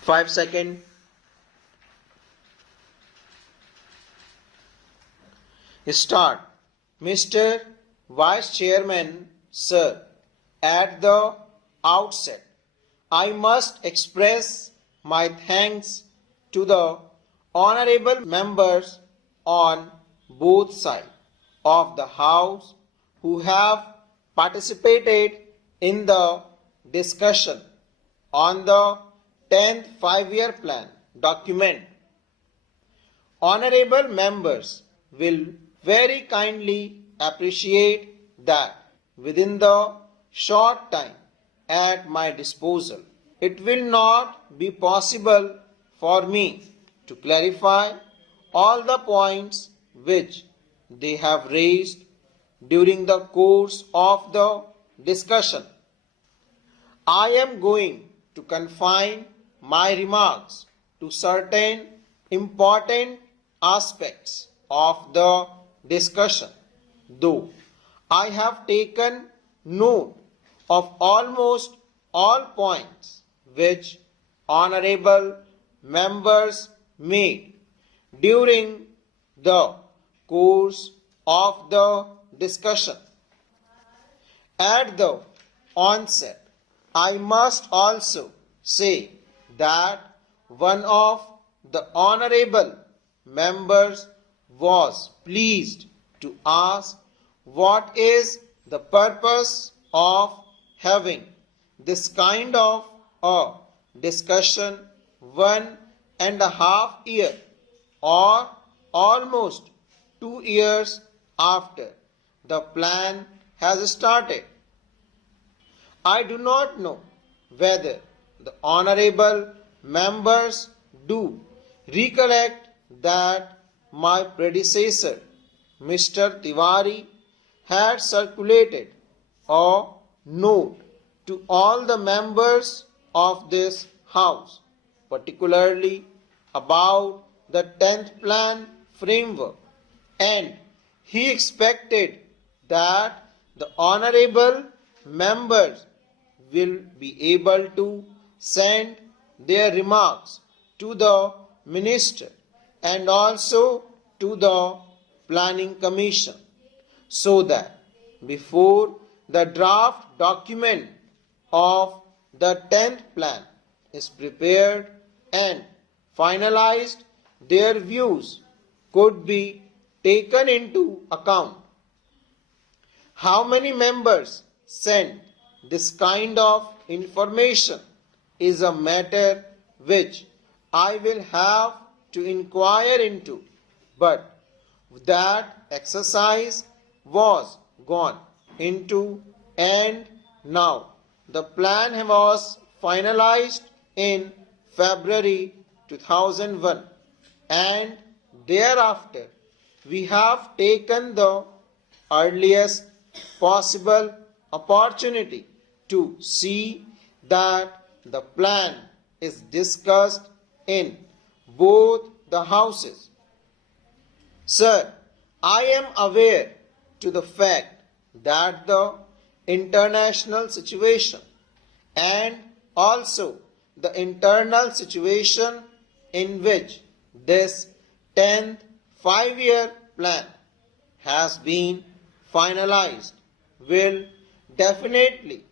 5 seconds. Start. Mr. Vice Chairman, sir, at the outset, I must express my thanks to the honorable members on both sides of the House who have participated in the discussion on the 10th five-year plan document. Honorable members will very kindly appreciate that within the short time at my disposal, it will not be possible for me to clarify all the points which they have raised during the course of the discussion. I am going to confine my remarks to certain important aspects of the discussion, though I have taken note of almost all points which honorable members made during the course of the discussion. At the onset, I must also say that one of the honorable members was pleased to ask what is the purpose of having this kind of a discussion 1.5 years or almost 2 years after the plan has started. I do not know whether the honorable members do recollect that my predecessor, Mr. Tiwari, had circulated a note to all the members of this House, particularly about the 10th plan framework, and he expected that the honorable members will be able to send their remarks to the minister and also to the planning commission, so that before the draft document of the 10th plan is prepared and finalized, their views could be taken into account. How many members sent this kind of information is a matter which I will have to inquire into, but that exercise was gone into, and now the plan was finalized in February 2001, and thereafter we have taken the earliest possible opportunity to see that the plan is discussed in both the houses. Sir, I am aware to the fact that the international situation and also the internal situation in which this 10th five-year plan has been finalized will definitely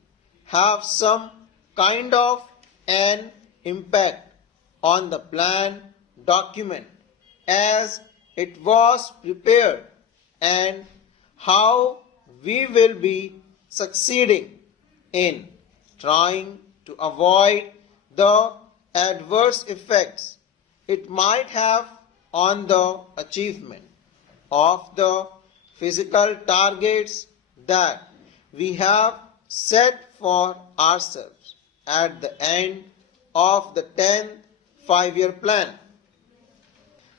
have some kind of an impact on the plan document as it was prepared and how we will be succeeding in trying to avoid the adverse effects it might have on the achievement of the physical targets that we have set for ourselves at the end of the 10th five-year plan.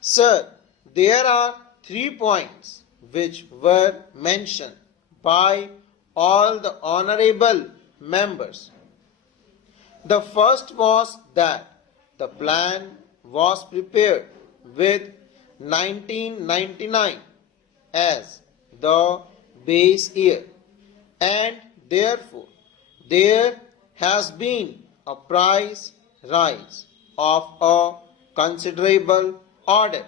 Sir, there are 3 points which were mentioned by all the honorable members. The first was that the plan was prepared with 1999 as the base year, and therefore there has been a price rise of a considerable order.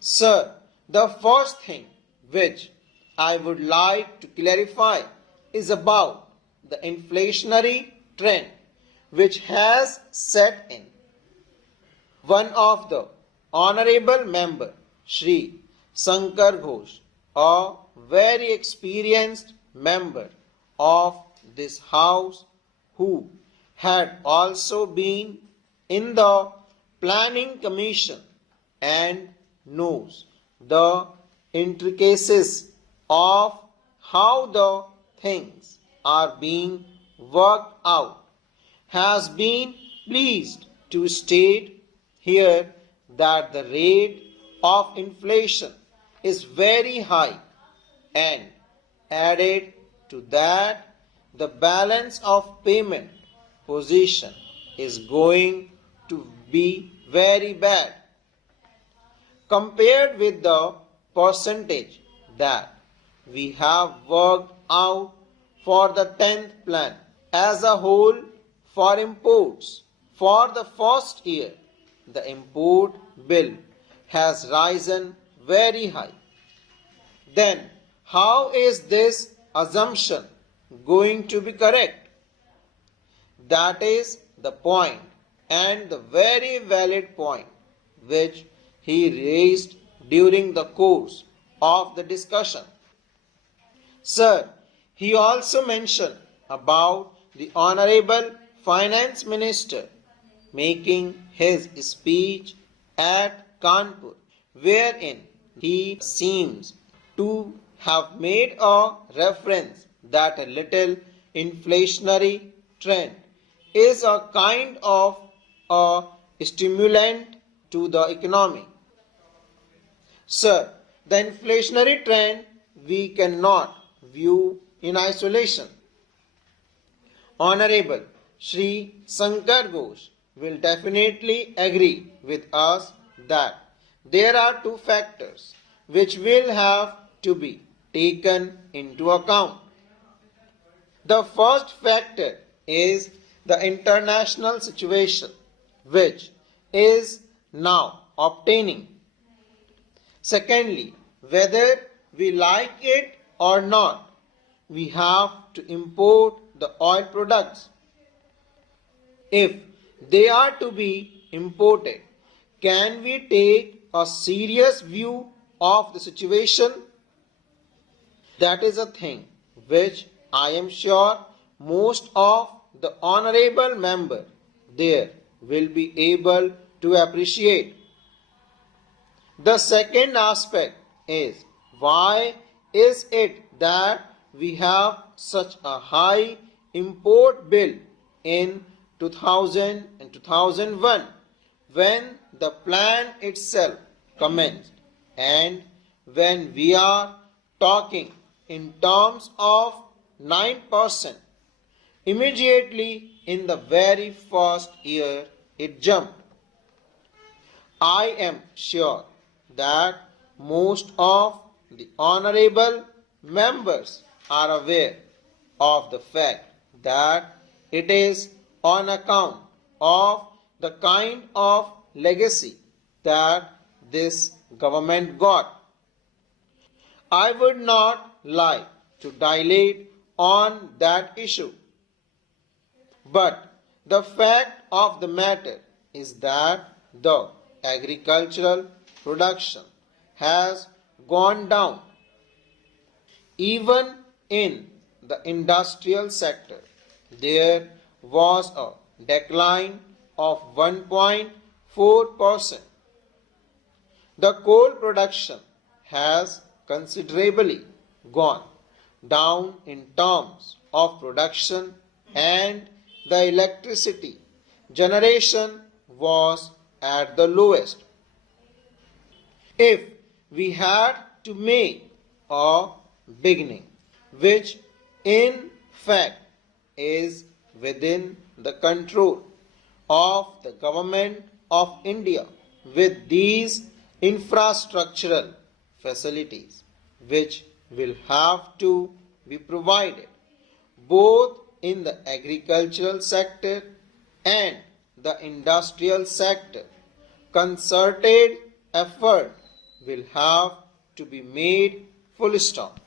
Sir, the first thing which I would like to clarify is about the inflationary trend which has set in. One of the honorable member, Shri Shankar Ghosh, a very experienced member of this house who had also been in the planning commission and knows the intricacies of how the things are being worked out, has been pleased to state here that the rate of inflation is very high, and added to that the balance of payment position is going to be very bad compared with the percentage that we have worked out for the 10th plan as a whole for imports. For the first year, the import bill has risen very high. Then, how is this assumption going to be correct? That is the point, and the very valid point which he raised during the course of the discussion. Sir, he also mentioned about the Honorable Finance Minister making his speech at Kanpur, wherein he seems to have made a reference that a little inflationary trend is a kind of a stimulant to the economy. Sir, the inflationary trend we cannot view in isolation. Honorable Shri Shankar Ghosh will definitely agree with us that there are two factors which will have to be taken into account. The first factor is the international situation which is now obtaining. Secondly, whether we like it or not, we have to import the oil products. If they are to be imported, can we take a serious view of the situation? That is a thing which I am sure most of the honorable member there will be able to appreciate. The second aspect is, why is it that we have such a high import bill in 2000 and 2001 when the plan itself commenced, and when we are talking in terms of 9%, immediately in the very first year it jumped. I am sure that most of the honorable members are aware of the fact that it is on account of the kind of legacy that this government got. I would not like to dilate on that issue, but the fact of the matter is that the agricultural production has gone down. Even in the industrial sector, there was a decline of 1.4%. The coal production has considerably gone down in terms of production, and the electricity generation was at the lowest. If we had to make a beginning, which in fact is within the control of the government of India, with these infrastructural facilities which will have to be provided both in the agricultural sector and the industrial sector. Concerted effort will have to be made. Full stop.